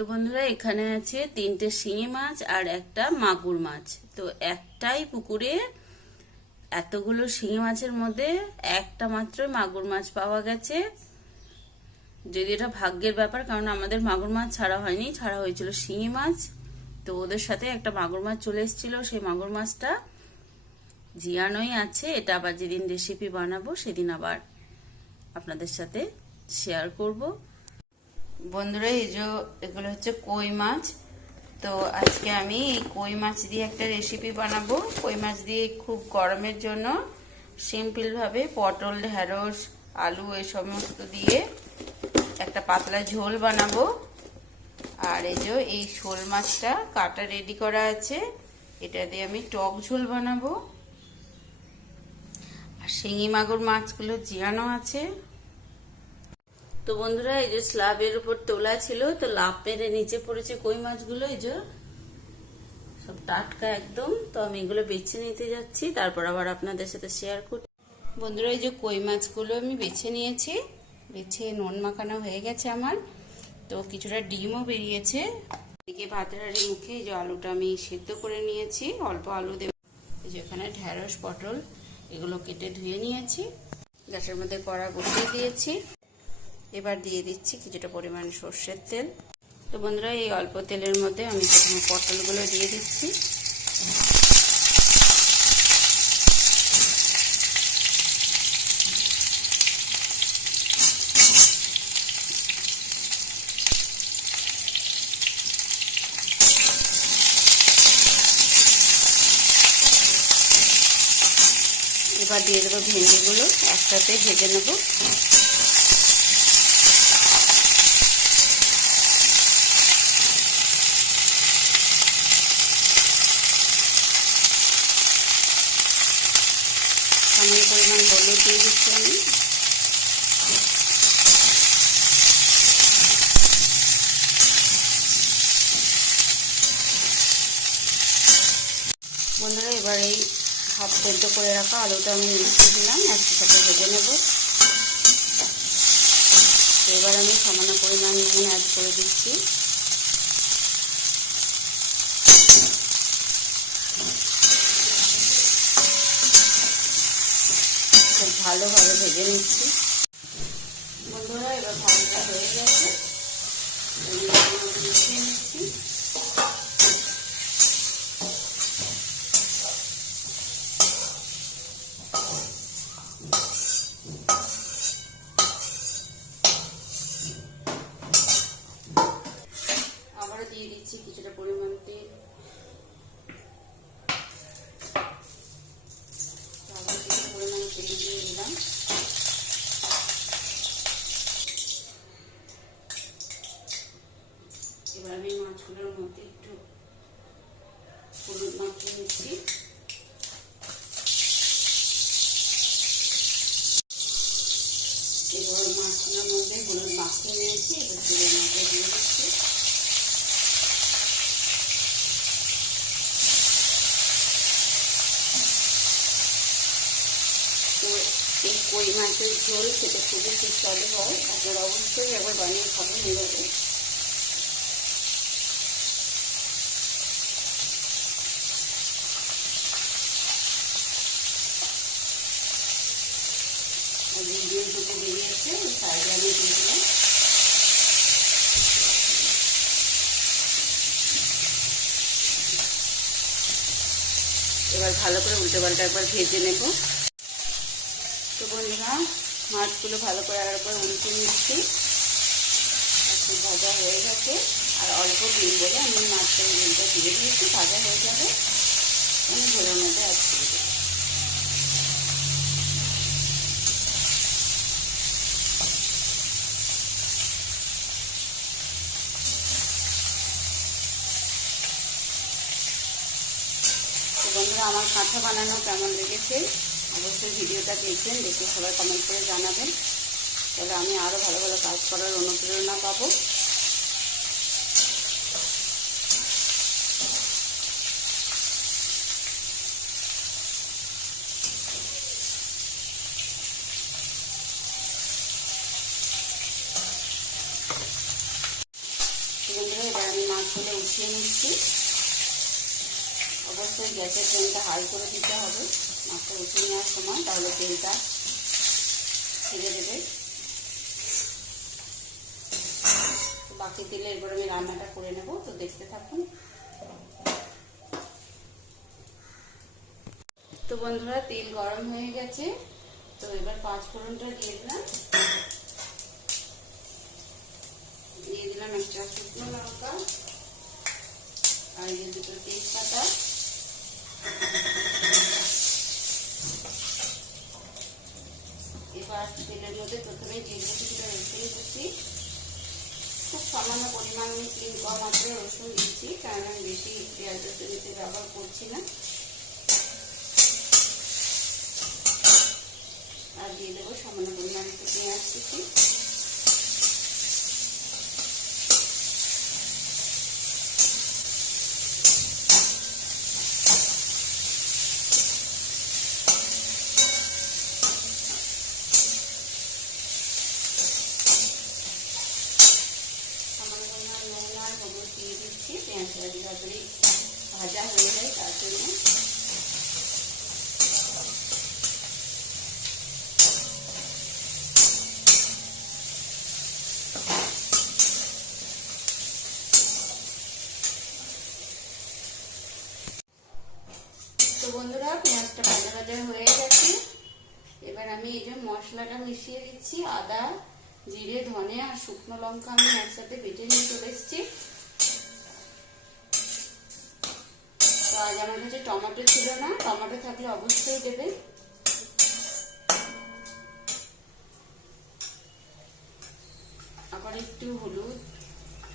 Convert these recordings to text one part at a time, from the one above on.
তো বন্ধুরা, এখানে আছে তিনটে শিঙি মাছ আর একটা মাগুর মাছ। তো একটাই পুকুরে এতগুলো শিঙি মাছের মধ্যে একটা মাত্র মাগুর মাছ পাওয়া গেছে। যদি এটা ভাগ্যের ব্যাপার, কারণ আমাদের মাগুর মাছ ছাড়া হয়নি, ছাড়া হয়েছিল শিঙি মাছ। তো ওদের সাথে একটা মাগুর মাছ চলে এসেছিল, সেই মাগুর মাছটা জিয়ানোই আছে। এটা আবার যেদিন রেসিপি বানাবো, সেদিন আবার আপনাদের সাথে শেয়ার করব। বন্ধুরা, এই যে এগুলো হচ্ছে কই মাছ। তো আজকে আমি এই কই মাছ দিয়ে একটা রেসিপি বানাবো। কই মাছ দিয়ে খুব গরমের জন্য সিম্পলভাবে পটল ঢেঁড়স আলু এই সমস্ত দিয়ে একটা পাতলা ঝোল বানাবো। আর এই যে এই শোল মাছটা কাটা রেডি করা আছে। এটা দিয়ে আমি টক ঝোল বানাবো। আর শিঙি মাগুর মাছগুলো জিয়ানো আছে। তো বন্ধুরা, এই যে স্ল্যাবের উপর তোলা ছিল, তো লাভ মেরে নিচে পড়েছে কই মাছগুলো, এই যে? সব টাটকা একদম। তো আমি এগুলো বেছে নিতে যাচ্ছি, তারপর আবার আপনাদের সাথে শেয়ার করছি বন্ধুরা, এই যে কই মাছগুলো আমি বেছে নিয়েছি, বেছে নুন মাখানো হয়ে গেছে আমার। তো কিছুটা ডিমও বেরিয়েছে। এদিকে ভাতের হাড়ি মুখে এই যে আলুটা আমি সেদ্ধ করে নিয়েছি, অল্প আলু দেব। এই যে এখানে ঢ্যাঁড়স, পটল, এগুলো কেটে ধুয়ে নিয়েছি। গ্যাসের মধ্যে কড়া বসিয়ে দিয়েছি। এবার দিয়ে দিচ্ছি কিছুটা পরিমাণ সর্ষের তেল। তো বন্ধুরা, এই অল্প তেলের মধ্যে আমি প্রথমে পটলগুলো দিয়ে দিচ্ছি। এবার দিয়ে দেবো ভেন্ডিগুলো, একসাথে ভেজে নেব সামান্য পরিমাণ হলুদ দিয়ে দিচ্ছি আমি বন্ধুরা এবার এই হাফ সেদ্ধ করে রাখা আলুটা আমি মিশিয়ে দিলাম একটু সাথে ভেজে নেব। এবার আমি সামান্য পরিমাণ নুন অ্যাড করে দিচ্ছি। খুব ভালোভাবে ভেজে নিচ্ছি। বন্ধুরা, এবার ভালোটা হয়ে গেছে। নিচ্ছি আবারও দিয়ে দিচ্ছি কিছুটা পরিমাণ তেল আবার কিছুটা পরিমাণ তেল দিয়ে দিলাম এবার আমি মাছগুলোর মধ্যে একটু হলুদ মাখিয়ে নিচ্ছি মাছগুলোর মধ্যে হলুদ মাখিয়ে নিয়েছি এবার তেলের মধ্যে দিয়ে দিচ্ছি। তো এই কই মাছের ঝোল খেতে খুবই সুস্বাদু হয়। আপনারা অবশ্যই একবার বানিয়ে খাবেন এভাবে। ওই সাইডে আমি দিয়ে দিলাম এবার ভালো করে উল্টে পাল্টা একবার ভেজে নেব। তো বন্ধুরা, মাছগুলো ভালো করে করে উল্টে নিচ্ছি। একটু ভাজা হয়ে গেছে। আর অল্প ডিম বলে আমি মাছটা ডিমটা দিয়ে দিয়েছি, ভাজা হয়ে যাবে আমি ঝোলের মধ্যে অ্যাড করে দেবো তো বন্ধুরা আমার কাঁথা বানানো কেমন লেগেছে অবশ্যই ভিডিওটা দেখবেন, দেখে সবাই কমেন্ট করে জানাবেন। তাহলে আমি আরও ভালো ভালো কাজ করার অনুপ্রেরণা পাবো। বন্ধুরা তুলে উঠিয়ে নিচ্ছি। অবশ্যই গ্যাসের ফ্লেমটা হাই করে দিতে হবে। মাছটা উঠিয়ে নেওয়ার সময় তাহলে তেলটা ছেড়ে দেবে। বাকি তেলে এরপর আমি রান্নাটা করে নেব, তো দেখতে থাকুন। তো বন্ধুরা, তেল গরম হয়ে গেছে। তো এবার পাঁচ ফোড়নটা দিয়ে দিলাম। দিয়ে দিলাম একটা শুকনো লঙ্কা। আর এই দুটো তেজপাতা এবার তেলের মধ্যে প্রথমে জিরে কিছুটা রসুন দিচ্ছি খুব সামান্য পরিমাণ আমি তিন কম মাত্রায় রসুন দিচ্ছি কারণ আমি বেশি পেঁয়াজ রসুন ব্যবহার করছি না। আর দিয়ে দেবো সামান্য পরিমাণ একটু পেঁয়াজ কুচি সামান্য পরিমাণ হলুদ দিয়ে দিচ্ছি পেঁয়াজটা তাড়াতাড়ি ভাজা হয়ে যায় তার জন্য বন্ধুরা, পেঁয়াজটা ভাজা ভাজা হয়ে গেছে। এবার আমি এই যে মশলাটা মিশিয়ে দিচ্ছি, আদা জিরে, ধনে আর শুকনো লঙ্কা আমি একসাথে বেটে নিয়ে চলে এসেছি। তো আজ আমার কাছে টমেটো ছিল না, টমেটো থাকলে অবশ্যই দেবে। আবার একটু হলুদ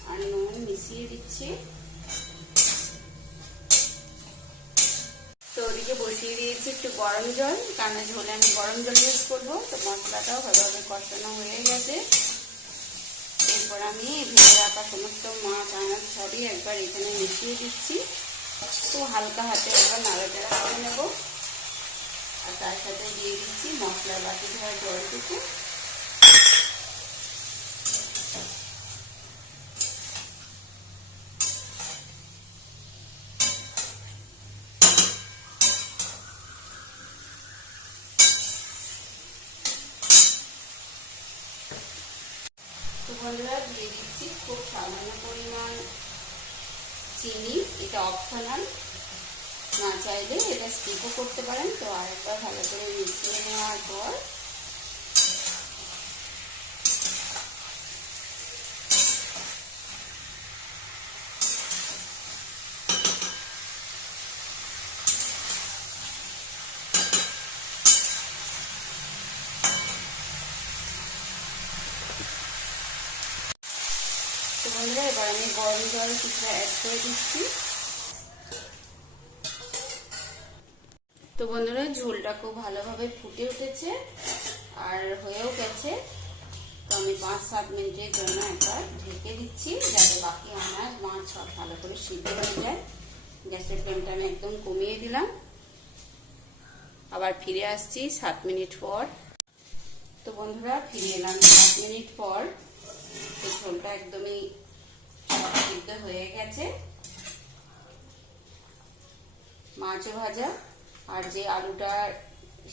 আর নুন মিশিয়ে দিচ্ছি। ওদিকে দিয়েছি একটু গরম জল, কারণ ঝোলে আমি গরম জল ইউজ করব, তো মশলাটাও ভালোভাবে কষানো হয়ে গেছে। এরপর আমি ভেতরে রাখা সমস্ত মাছ, আনাজ সবই একবার এখানে মিশিয়ে দিচ্ছি। একটু হালকা হাতে একবার নাড়াচাড়া করে নেব। আর তার সাথে দিয়ে দিচ্ছি মশলার বাকি ধরা জলটুকু। বন্ধুরা দিয়ে দিচ্ছি, খুব সামান্য পরিমাণ চিনি, এটা অপশনাল না চাইলে এটা স্কিপও করতে পারেন। তো আরেকবার ভালো করে মিশিয়ে নেওয়ার পর তো বন্ধুরা এবার আমি গরম জল কিছুটা অ্যাড করে দিচ্ছি। তো বন্ধুরা, ঝোলটা খুব ভালোভাবে ফুটে উঠেছে আর হয়েও গেছে। তো আমি পাঁচ সাত মিনিটের জন্য একবার ঢেকে দিচ্ছি যাতে বাকি আনাজ মাছ সব ভালো করে সিদ্ধ হয়ে যায়। গ্যাসের ফ্লেমটা আমি একদম কমিয়ে দিলাম। আবার ফিরে আসছি সাত মিনিট পর। তো বন্ধুরা, ফিরে এলাম সাত মিনিট পর। ঝোলটা একদমই সিদ্ধ হয়ে গেছে। মাছও ভাজা। আর যে আলুটা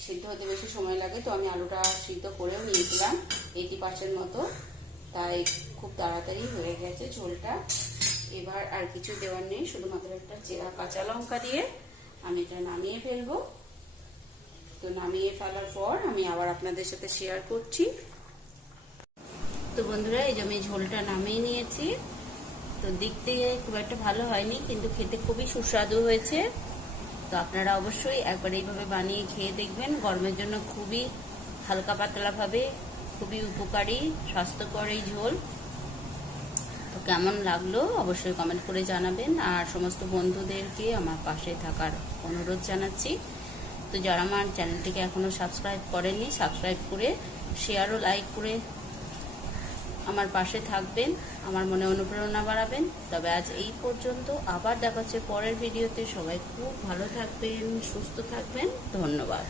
সিদ্ধ হতে বেশি সময় লাগে, তো আমি আলুটা সিদ্ধ করেও নিয়েছিলাম এইটি পার্সেন্ট মতো। তাই খুব তাড়াতাড়ি হয়ে গেছে ঝোলটা। এবার আর কিছু দেওয়ার নেই, শুধুমাত্র একটা চেরা কাঁচা লঙ্কা দিয়ে আমি এটা নামিয়ে ফেলব। তো নামিয়ে ফেলার পর আমি আবার আপনাদের সাথে শেয়ার করছি। তো বন্ধুরা, এই যে আমি ঝোলটা নামিয়ে নিয়েছি। তো দেখতে খুব একটা ভালো হয়নি, কিন্তু খেতে খুবই সুস্বাদু হয়েছে। তো আপনারা অবশ্যই একবার এইভাবে বানিয়ে খেয়ে দেখবেন। গরমের জন্য খুবই হালকা পাতলাভাবে খুবই উপকারী, স্বাস্থ্যকর এই ঝোল। তো কেমন লাগল অবশ্যই কমেন্ট করে জানাবেন। আর সমস্ত বন্ধুদেরকে আমার পাশে থাকার অনুরোধ জানাচ্ছি। তো যারা আমার চ্যানেলটিকে এখনও সাবস্ক্রাইব করেনি সাবস্ক্রাইব করে শেয়ার ও লাইক করে আমার পাশে থাকবেন, আমার মনে অনুপ্রেরণা বাড়াবেন। তবে আজ এই পর্যন্ত, আবার দেখা হচ্ছে পরের ভিডিওতে। সবাই খুব ভালো থাকবেন, সুস্থ থাকবেন। ধন্যবাদ।